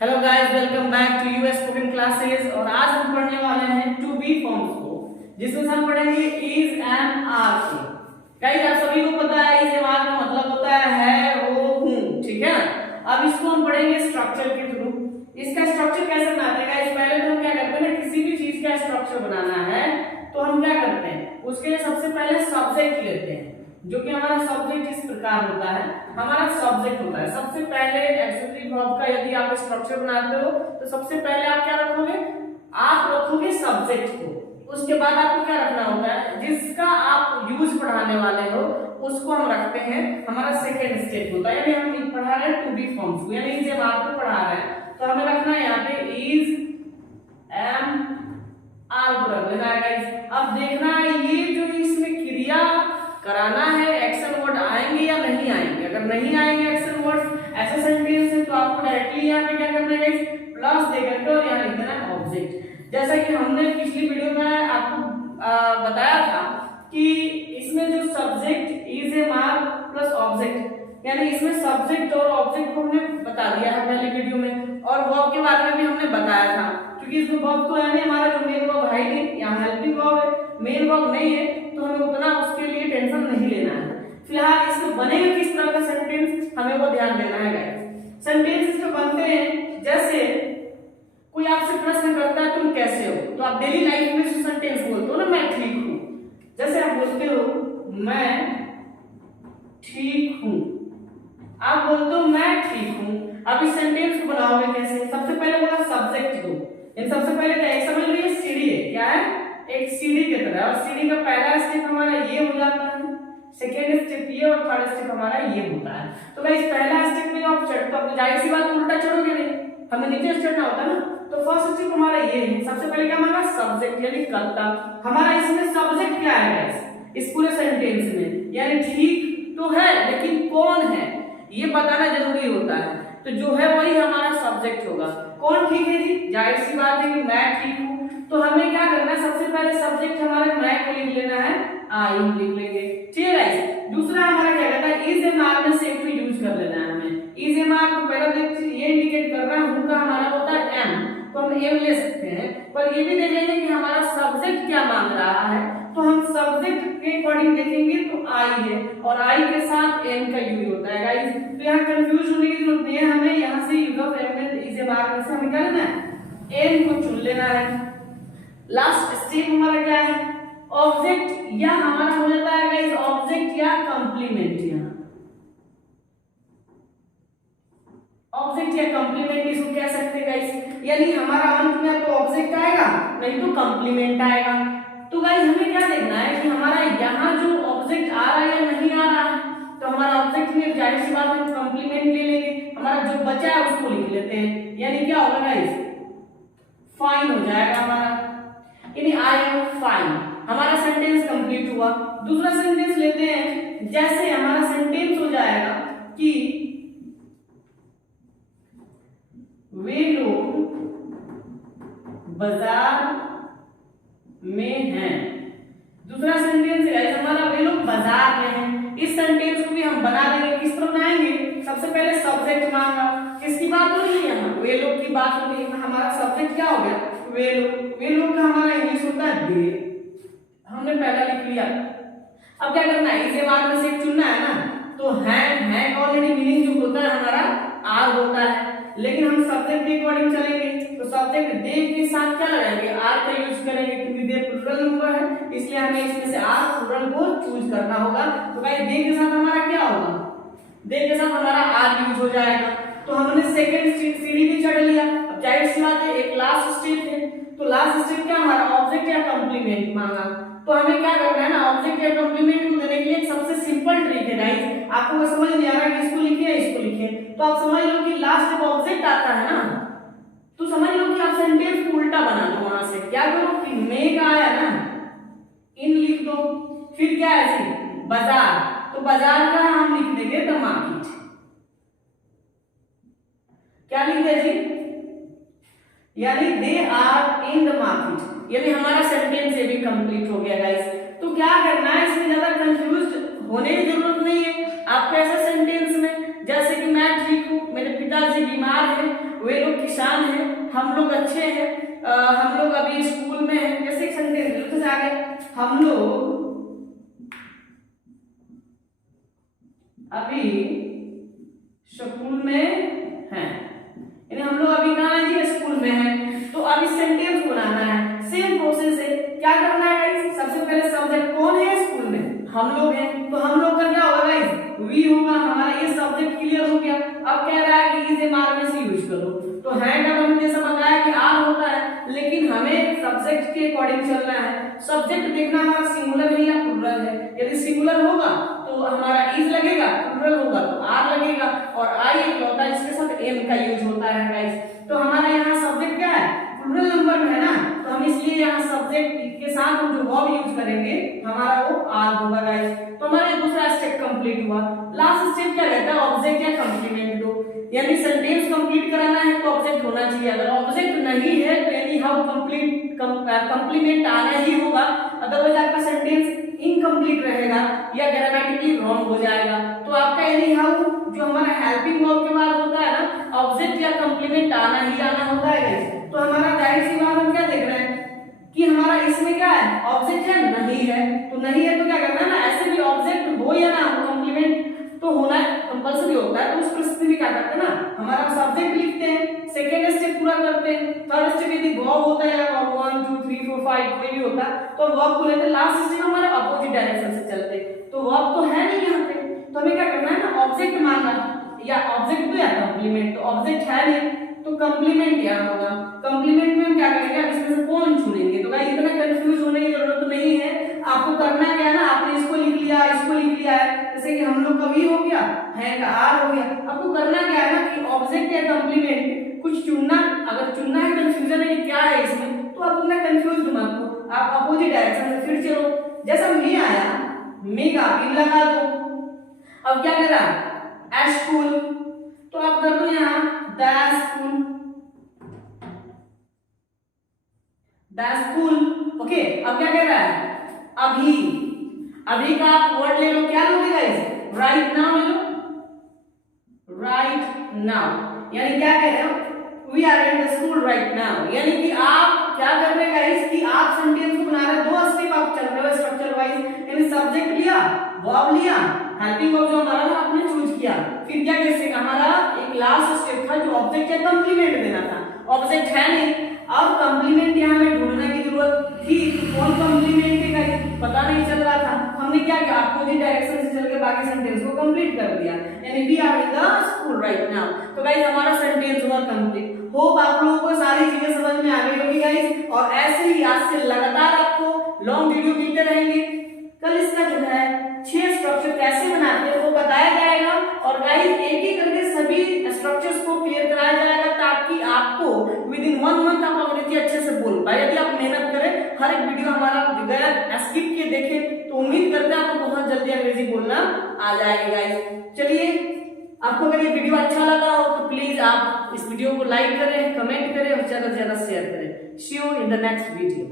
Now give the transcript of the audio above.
Hello guys, welcome back to US spoken classes. और आज हम पढ़ने वाले हैं टू बी फॉर्म्स को, जिसमें हम पढ़ेंगे इज एंड आर के। गाइस, आप सभी को पता है इज एंड आर का मतलब होता है वो हूं, ठीक है ना। अब इसको हम पढ़ेंगे स्ट्रक्चर के थ्रू। इसका स्ट्रक्चर कैसे बनाते हैं गाइस? पहले तो हम क्या करते हैं ना, किसी भी चीज का स्ट्रक्चर बनाना है तो हम क्या करते हैं, उसके लिए सबसे पहले सब्जेक्ट लेते हैं, जो कि हमारा सब्जेक्ट इस प्रकार होता है। हमारा सब्जेक्ट होता है सबसे पहले एक्सेसिव वर्ब का। यदि आप स्ट्रक्चर बनाते हो तो सबसे पहले आप क्या रखोगे, आप रखोगे सब्जेक्ट को। उसके बाद आपको क्या रखना होता है, जिसका आप यूज पढ़ाने वाले हो उसको हम रखते हैं। हमारा सेकेंड स्टेप होता है, यानी हम पढ़ा रहे हैं टू बी फॉर्म्स को, यानी जब आपको पढ़ा रहे हैं तो हमें रखना है यहाँ पे इज एम आर को रख देना है गाइस। अब देखना है ये जो इसमें क्रिया कराना है, एक्शन वर्ड आएंगे या नहीं आएंगे। अगर नहीं आएंगे एक्शन वर्ड ऐसे सेंटेंस है तो आपको डायरेक्टली यहाँ पे क्या करना है गाइस, प्लस दे करके और यहाँ लिख देना है ऑब्जेक्ट। जैसा कि हमने पिछली वीडियो में आपको बताया था कि इसमें जो subject is am are plus object, यानी इसमें सब्जेक्ट और ऑब्जेक्ट को हमने बता दिया है पहले वीडियो में। और वर्ब के बारे में भी हमने बताया था, क्योंकि इसमें वर्ब तो है नहीं, हमारा जो मेन वर्ब है नहीं, यहाँ हेल्पिंग वर्ब है, मेन वर्ब नहीं है, तो हमें उतना उसके लिए टेंशन नहीं लेना है। फिलहाल इसमें बनेगा किस तरह का सेंटेंस, हमें वो ध्यान देना है गाइस। सेंटेंस जो बनते हैं, जैसे कोई आपसे प्रश्न करता है तुम कैसे हो, तो आप डेली लाइफ में जो सेंटेंस बोलते हो ना, मैं ठीक हूं। जैसे आप बोलते हो मैं ठीक हूं, आप बोलते हो मैं ठीक हूं। अब इस सेंटेंस को बनाओगे कैसे? सबसे पहले बोला सब्जेक्ट दो, इन सबसे पहले क्या एक समझ लीजिए सीढ़ी है, क्या है, एक सीढ़ी की तरह। और सीढ़ी का पहला स्टेप हमारा ये हो जाता है, सेकेंड स्टेप ये, और थर्ड स्टेप हमारा ये होता है। तो गाइस पहला स्टेप में आप चढ़ते हो, जाहिर सी बात उल्टा चढ़ोगे नहीं, हमें नीचे चढ़ना होता है ना। तो फर्स्ट स्टेप हमारा ये है, सबसे पहले क्या हमारा सब्जेक्ट यानी कर्ता। हमारा इसमें सब्जेक्ट क्या है गाइस इस पूरे सेंटेंस में, यानी ठीक तो है लेकिन कौन है ये बताना जरूरी होता है। तो जो है वही हमारा सब्जेक्ट होगा। कौन ठीक है जी? जाहिर सी बात है कि मैं ठीक हूं। तो हमें क्या करना है, सबसे पहले सब्जेक्ट हमारे मैं को लिख लेना है, आई लिख लेंगे, ठीक है गाइस। दूसरा हमारा क्या कहता है, इज एम आर में से एक यूज कर लेना है हमें। इज एम आर को पहला ये इंडिकेट कर रहा है, हूं का हमारा होता है एम, तो हम एम ले सकते हैं। पर ये भी देखेंगे कि हमारा सब्जेक्ट क्या मांग रहा है, तो हम सब्जेक्ट के अकॉर्डिंग देखेंगे तो आई है, और आई के साथ एम का यूज होता है गाइस। तो यहाँ कंफ्यूज होने की जरूरत नहीं है, हमें यहाँ से यूज ऑफ एम में इज एम आर में से हमें क्या लेना है, एम को चुन लेना है। लास्ट स्टेप हमारा क्या है, ऑब्जेक्ट, या हमारा हो जाता है गाइस ऑब्जेक्ट या कंप्लीमेंट। यहाँ ऑब्जेक्ट या कंप्लीमेंट इसको कह सकते हैं गाइस, यानी हमारा अंत में तो ऑब्जेक्ट आएगा नहीं तो कंप्लीमेंट आएगा। तो गाइस हमें क्या देखना है कि हमारा यहाँ जो ऑब्जेक्ट आ रहा है या नहीं आ रहा है। तो हमारा ऑब्जेक्ट में जाहिर सी बात है कंप्लीमेंट ले लेंगे, हमारा जो बचा है उसको लिख लेते हैं, यानी क्या होगा गाइस, फाइन हो जाएगा हमारा, यानी आई एम फाइन। हमारा सेंटेंस कंप्लीट हुआ। दूसरा सेंटेंस लेते हैं, जैसे हमारा सेंटेंस हो जाएगा कि वे लोग बाजार में हैं। दूसरा सेंटेंस है हमारा वे लोग बाजार में हैं। इस सेंटेंस को भी हम बना देंगे। किस तरह बनाएंगे, सबसे पहले सब्जेक्ट मांगा, किसकी बात हो रही है यहाँ, वे लोग की बात हो रही है। हमारा सब्जेक्ट क्या हो गया, वे लोग। वे लोग का हमारा इंग्लिश होता है दे, हमने पहला लिख लिया। अब क्या करना है, इसे बाद में से चुनना है ना, तो है ऑलरेडी मीनिंग जो होता है हमारा आर होता है, लेकिन हम सब्जेक्ट के अकॉर्डिंग चलेंगे। तो सब्जेक्ट दे के साथ क्या लगाएंगे, आर का यूज करेंगे, क्योंकि दे प्लुरल नंबर है, इसलिए हमें इसमें से आर प्लुरल को चूज करना होगा। तो गाइस दे के साथ हमारा क्या होगा, दे के साथ हमारा आर यूज हो जाएगा। तो हमने सेकंड सीढ़ी भी चढ़ लिया। अब जाहिर सी बात है एक लास्ट स्टेप है, तो लास्ट स्टेप क्या हमारा ऑब्जेक्ट या कंप्लीमेंट मांगा। तो हमें क्या करना है ना, ऑब्जेक्ट या कंप्लीमेंट को देने के लिए एक सबसे सिंपल ट्रिक है गाइस। आपको समझ नहीं आ रहा है कि इसको लिखिए इसको लिखिए, तो आप समझ लो कि लास्ट जब ऑब्जेक्ट आता है ना, तो समझ लो कि आप सेंटेंस को उल्टा बना दो। वहां से क्या करो कि मे का आया ना, इन लिख दो, फिर क्या है जी बाजार, तो बाजार का हम लिख देंगे द मार्केट। क्या लिख दे जी, यानी they are in the market, यानी हमारा सेंटेंस ये भी कंप्लीट हो गया गाइस। तो क्या करना है, इसमें ज्यादा कंफ्यूज होने की जरूरत नहीं है। आपको ऐसा सेंटेंस में जैसे कि मैं ठीक हूं, मेरे पिताजी बीमार हैं, वे लोग किसान हैं, हम लोग अच्छे हैं, हम लोग अभी स्कूल में हैं। जैसे सेंटेंस आ गए, हम लोग अभी स्कूल में हैं, यानी हम लोग अभी कहाँ हैं जी, स्कूल में हैं। तो अब इस सेंटेंस को बनाना है, सेम प्रोसेस है। क्या करना है गाइस, सबसे पहले सब्जेक्ट कौन है स्कूल में, हम लोग हैं, तो हम लोग का क्या होगा गाइस, वी होगा, हमारा ये सब्जेक्ट क्लियर हो गया। अब कह रहा है कि इसे मार में से यूज करो, तो है का हमने जैसा बताया कि आर होता है, लेकिन हमें सब्जेक्ट के अकॉर्डिंग चलना है। सब्जेक्ट देखना हमारा सिंगुलर है या प्लुरल है, यदि सिंगुलर होगा तो हमारा इज लगेगा, प्लुरल होगा तो आर लगेगा, और आई एक लौटा जिसके साथ एम का यूज होता है गाइस। तो हमारा यहाँ सब्जेक्ट क्या है, प्लुरल नंबर में है ना, तो हम इसलिए यहाँ सब्जेक्ट के साथ हम जो वर्ब यूज करेंगे हमारा वो आर होगा गाइस। तो हमारा दूसरा स्टेप कंप्लीट हुआ। लास्ट स्टेप क्या रहता है, ऑब्जेक्ट या कंप्लीमेंट दो, यानी सेंटेंस कंप्लीट कराना है तो ऑब्जेक्ट होना चाहिए। अगर ऑब्जेक्ट नहीं है तो यानी हाउ कंप्लीमेंट आना ही होगा, अदरवाइज आपका सेंटेंस इनकम्प्लीट रहेगा या ग्रामेटिकली रॉन्ग हो जाएगा। तो आपका एनी हाउ जो हमारा हेल्पिंग वर्ब के बाद होता है ना, ऑब्जेक्ट या कंप्लीमेंट आना ही आना होता है गाइस। तो हमारा जाहिर सी बात हम क्या देख रहे हैं कि हमारा इसमें क्या है, ऑब्जेक्ट है नहीं है, तो नहीं है तो क्या करना है ना, ऐसे भी ऑब्जेक्ट हो या ना हो कंप्लीमेंट तो होना कंपल्सरी होता है। तो उस परिस्थिति में क्या करते हैं ना, हमारा सब्जेक्ट लिखते हैं, सेकेंड स्टेप पूरा करते हैं, थर्ड स्टेप यदि वर्ब होता है 1 2 3 4 5 कोई भी होता तो वर्ब को लेते, लास्ट स्टेप हमारा अपोजिट डायरेक्शन से चलते। तो वर्ब तो है नहीं यहाँ पे, तो हमें क्या करना है ना, ऑब्जेक्ट मानना, या ऑब्जेक्ट तो या कंप्लीमेंट, तो ऑब्जेक्ट है नहीं तो कंप्लीमेंट क्या होगा, कंप्लीमेंट में हम क्या करेंगे, अब इसमें से कौन चुनेंगे। तो गाइस इतना कंफ्यूज होने की जरूरत नहीं है, आपको करना क्या है ना, आपने इसको लिख लिया इसको लिख लिया है, जैसे कि हम लोग का वी हो गया, है का आर हो गया। आपको करना क्या है ना कि ऑब्जेक्ट या कंप्लीमेंट कुछ चुनना, अगर चुनना है कंफ्यूजन है कि क्या है इसमें, तो आप इतना कंफ्यूज मत हो, आप अपोजिट डायरेक्शन में फिर चलो। जैसा मी आया, मी का इन लगा दो, अब क्या करा एट स्कूल, तो आप कर दो यहाँ the school, the school. Okay, अब क्या कह रहा है, अभी, अभी का आप वर्ड ले लो, क्या लोगे गाइस, राइट नाउ ले लो, राइट नाउ, यानी क्या कह रहे हो, we are in the school right now, यानी कि आप क्या कर रहे हैं गाइस कि आप सेंटेंस को बना रहे, दो स्टेप आप चल रहे हो स्ट्रक्चर वाइज, यानी सब्जेक्ट लिया, वर्ब लिया, हेल्पिंग वर्ब जो हमारा था आपने चूज किया, फिर क्या कैसे हमारा एक लास्ट स्टेप था जो ऑब्जेक्ट या कंप्लीमेंट देना था, ऑब्जेक्ट है नहीं, अब कंप्लीमेंट यहाँ में ढूंढने की जरूरत थी, कौन कंप्लीमेंट है गाइस पता नहीं चल रहा था, हमने क्या किया अपोजिट डायरेक्शन से चल के बाकी सेंटेंस को कंप्लीट कर दिया, यानी we are in the school right now. तो गाइस हमारा सेंटेंस हुआ कंप्लीट। होप आप लोगों को सारी चीजें समझ में आ गई होगी गाइस, और ऐसे ही आज से लगातार आपको लॉन्ग वीडियो मिलते रहेंगे। कल इसका जो है 6 स्ट्रक्चर कैसे बनाते हैं वो बताया जाएगा, और गाइस एक एक करके सभी स्ट्रक्चर्स को क्लियर कराया जाएगा ताकि आपको विद इन 1 मंथ आप अंग्रेजी अच्छे से बोल पाए। यदि आप मेहनत करें, हर एक वीडियो हमारा बगैर स्किप किए देखें, तो उम्मीद करते हैं आपको बहुत जल्दी अंग्रेजी बोलना आ जाएगी गाइस। चलिए, आपको अगर ये वीडियो अच्छा लगा हो तो प्लीज आप इस वीडियो को लाइक करें, कमेंट करें और ज्यादा से ज्यादा शेयर करें। See you in the next video.